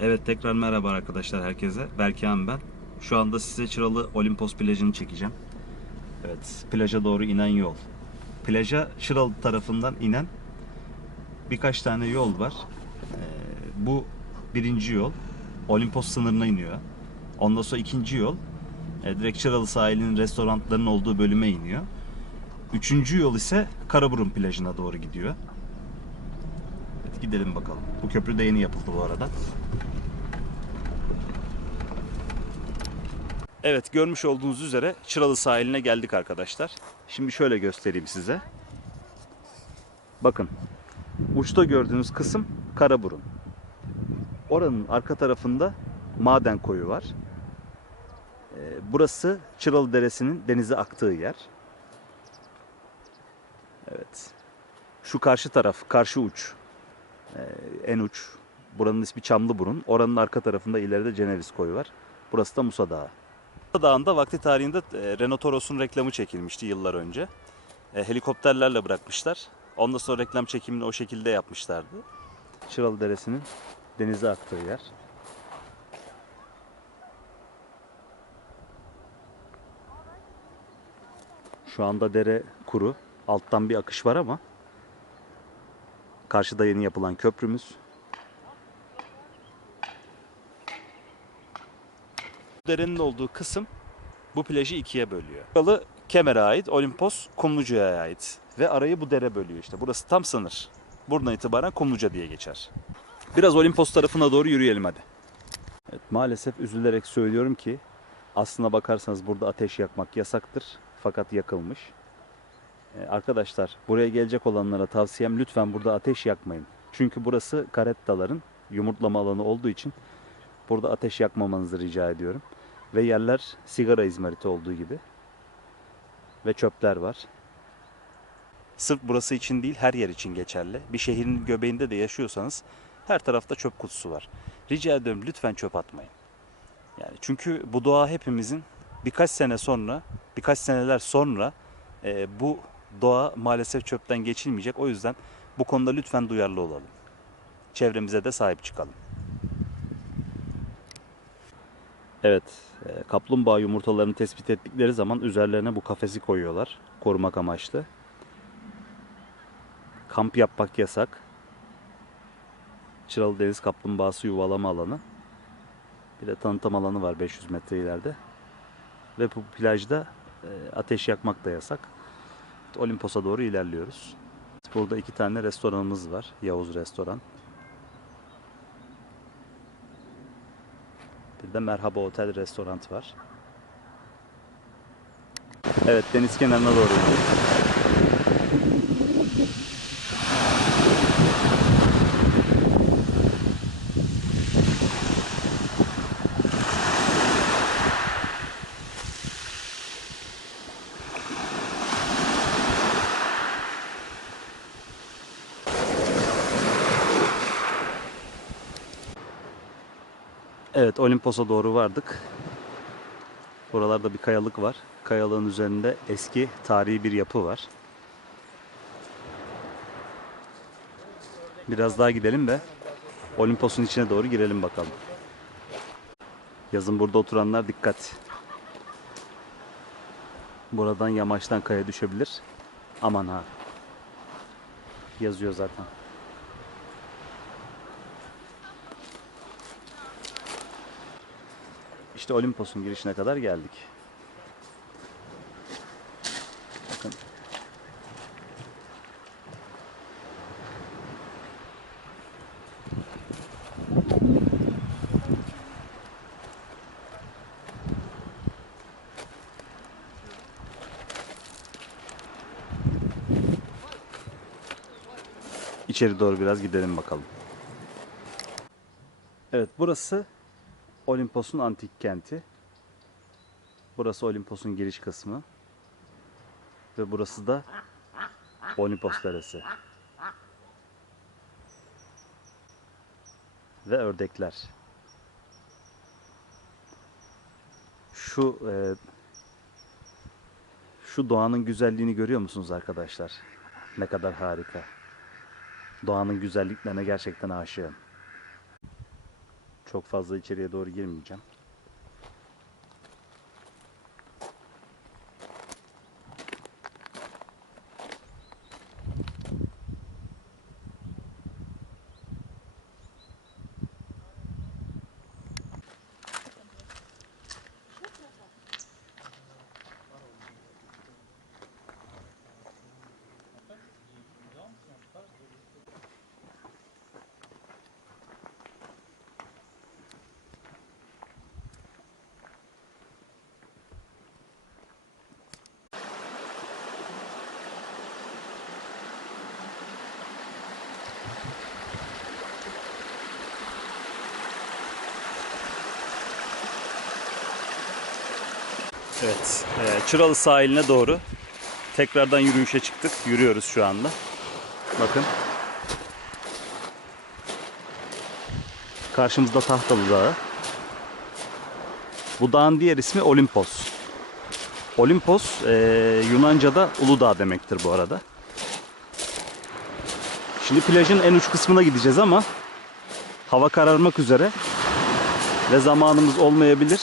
Evet tekrar merhaba arkadaşlar herkese. Berkağım ben. Şu anda size Çıralı Olimpos plajını çekeceğim. Evet plaja doğru inen yol. Plaja Çıralı tarafından inen birkaç tane yol var. Ee, bu birinci yol. Olimpos sınırına iniyor. Ondan sonra ikinci yol. e, direkt Çıralı sahilinin restoranların olduğu bölüme iniyor. Üçüncü yol ise Karaburun plajına doğru gidiyor. Gidelim bakalım. Bu köprü de yeni yapıldı bu arada. Evet görmüş olduğunuz üzere Çıralı sahiline geldik arkadaşlar. Şimdi şöyle göstereyim size. Bakın uçta gördüğünüz kısım Karaburun. Oranın arka tarafında maden koyu var. Ee, Burası Çıralı Deresi'nin denize aktığı yer. Evet. Şu karşı taraf, karşı uç. Ee, en uç. Buranın ismi Çamlıburun. Oranın arka tarafında ileride Ceneviz koyu var. Burası da Musa Dağı. Musa Dağı'nda vakti tarihinde e, Renault Toros'un reklamı çekilmişti yıllar önce. E, helikopterlerle bırakmışlar. Ondan sonra reklam çekimini o şekilde yapmışlardı. Çıralı Deresi'nin denize aktığı yer. Şu anda dere kuru. Alttan bir akış var ama karşıda yeni yapılan köprümüz. Derenin olduğu kısım bu plajı ikiye bölüyor. Buralı Kemer'e ait, Olimpos Kumluca'ya ait. Ve arayı bu dere bölüyor işte. Burası tam sınır. Buradan itibaren Kumluca diye geçer. Biraz Olimpos tarafına doğru yürüyelim hadi. Evet, maalesef üzülerek söylüyorum ki aslına bakarsanız burada ateş yakmak yasaktır. Fakat yakılmış. Ee, Arkadaşlar buraya gelecek olanlara tavsiyem lütfen burada ateş yakmayın. Çünkü burası karettaların yumurtlama alanı olduğu için burada ateş yakmamanızı rica ediyorum. Ve yerler sigara izmariti olduğu gibi. Ve çöpler var. Sırf burası için değil her yer için geçerli. Bir şehrin göbeğinde de yaşıyorsanız her tarafta çöp kutusu var. Rica ediyorum lütfen çöp atmayın. Yani çünkü bu doğa hepimizin birkaç sene sonra, birkaç seneler sonra e, bu doğa maalesef çöpten geçilmeyecek. O yüzden bu konuda lütfen duyarlı olalım. Çevremize de sahip çıkalım. Evet, e, kaplumbağa yumurtalarını tespit ettikleri zaman üzerlerine bu kafesi koyuyorlar korumak amaçlı. Kamp yapmak yasak. Çıralı Deniz Kaplumbağası yuvalama alanı. Bir de tanıtım alanı var 500 metre ileride. Ve bu plajda e, ateş yakmak da yasak. Olimpos'a doğru ilerliyoruz. Burada iki tane restoranımız var. Yavuz Restoran. Bir de Merhaba Otel Restoran var. Evet deniz kenarına doğru indik. Evet Olimpos'a doğru vardık. Buralarda bir kayalık var. Kayalığın üzerinde eski tarihi bir yapı var. Biraz daha gidelim ve Olimpos'un içine doğru girelim bakalım. Yazın burada oturanlar dikkat. Buradan yamaçtan kaya düşebilir. Aman ha. Yazıyor zaten. İşte Olimpos'un girişine kadar geldik. Bakın. İçeri doğru biraz gidelim bakalım. Evet burası Olimpos'un antik kenti. Burası Olimpos'un giriş kısmı. Ve burası da Olimpos Deresi. Ve ördekler. Şu e, şu doğanın güzelliğini görüyor musunuz arkadaşlar? Ne kadar harika. Doğanın güzelliklerine gerçekten aşığım. Çok fazla içeriye doğru girmeyeceğim. Evet, e, Çıralı sahiline doğru tekrardan yürüyüşe çıktık. Yürüyoruz şu anda. Bakın. Karşımızda Tahtalı Dağı. Bu dağın diğer ismi Olimpos. Olimpos e, Yunanca'da Uludağ demektir bu arada. Şimdi plajın en uç kısmına gideceğiz ama hava kararmak üzere ve zamanımız olmayabilir.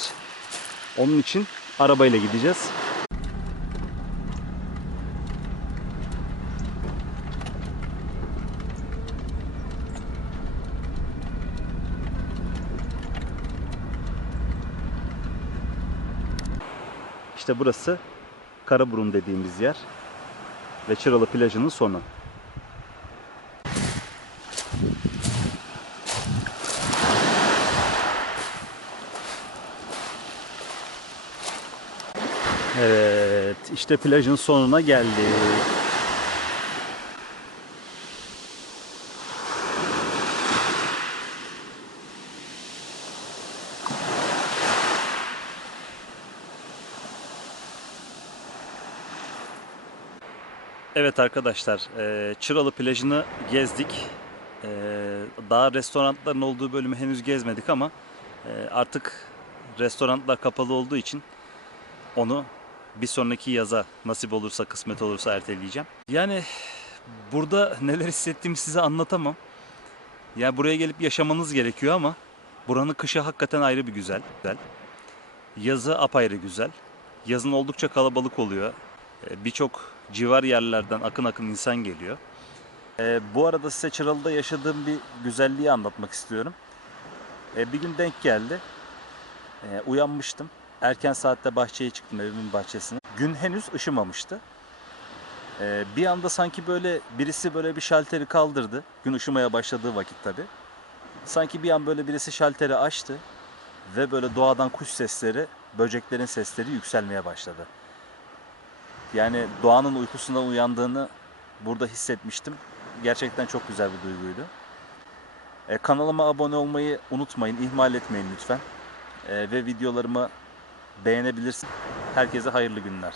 Onun için arabayla gideceğiz. İşte burası Karaburun dediğimiz yer ve Çıralı plajının sonu. Evet, işte plajın sonuna geldik. Evet arkadaşlar, eee, Çıralı plajını gezdik. Eee, Daha restoranların olduğu bölümü henüz gezmedik ama eee, artık restoranlar kapalı olduğu için onu bir sonraki yaza nasip olursa kısmet olursa erteleyeceğim. Yani burada neler hissettiğimi size anlatamam. Ya buraya gelip yaşamanız gerekiyor ama buranın kışı hakikaten ayrı bir güzel. güzel. Yazı apayrı güzel. Yazın oldukça kalabalık oluyor. Ee, Birçok civar yerlerden akın akın insan geliyor. Ee, bu arada size Çıralı'da yaşadığım bir güzelliği anlatmak istiyorum. Ee, bir gün denk geldi. Ee, uyanmıştım. Erken saatte bahçeye çıktım evimin bahçesine. Gün henüz ışımamıştı. Ee, bir anda sanki böyle birisi böyle bir şalteri kaldırdı. Gün ışımaya başladığı vakit tabi. Sanki bir an böyle birisi şalteri açtı ve böyle doğadan kuş sesleri, böceklerin sesleri yükselmeye başladı. Yani doğanın uykusundan uyandığını burada hissetmiştim. Gerçekten çok güzel bir duyguydu. Ee, kanalıma abone olmayı unutmayın, ihmal etmeyin lütfen. Ee, ve videolarımı beğenebilirsin. Herkese hayırlı günler.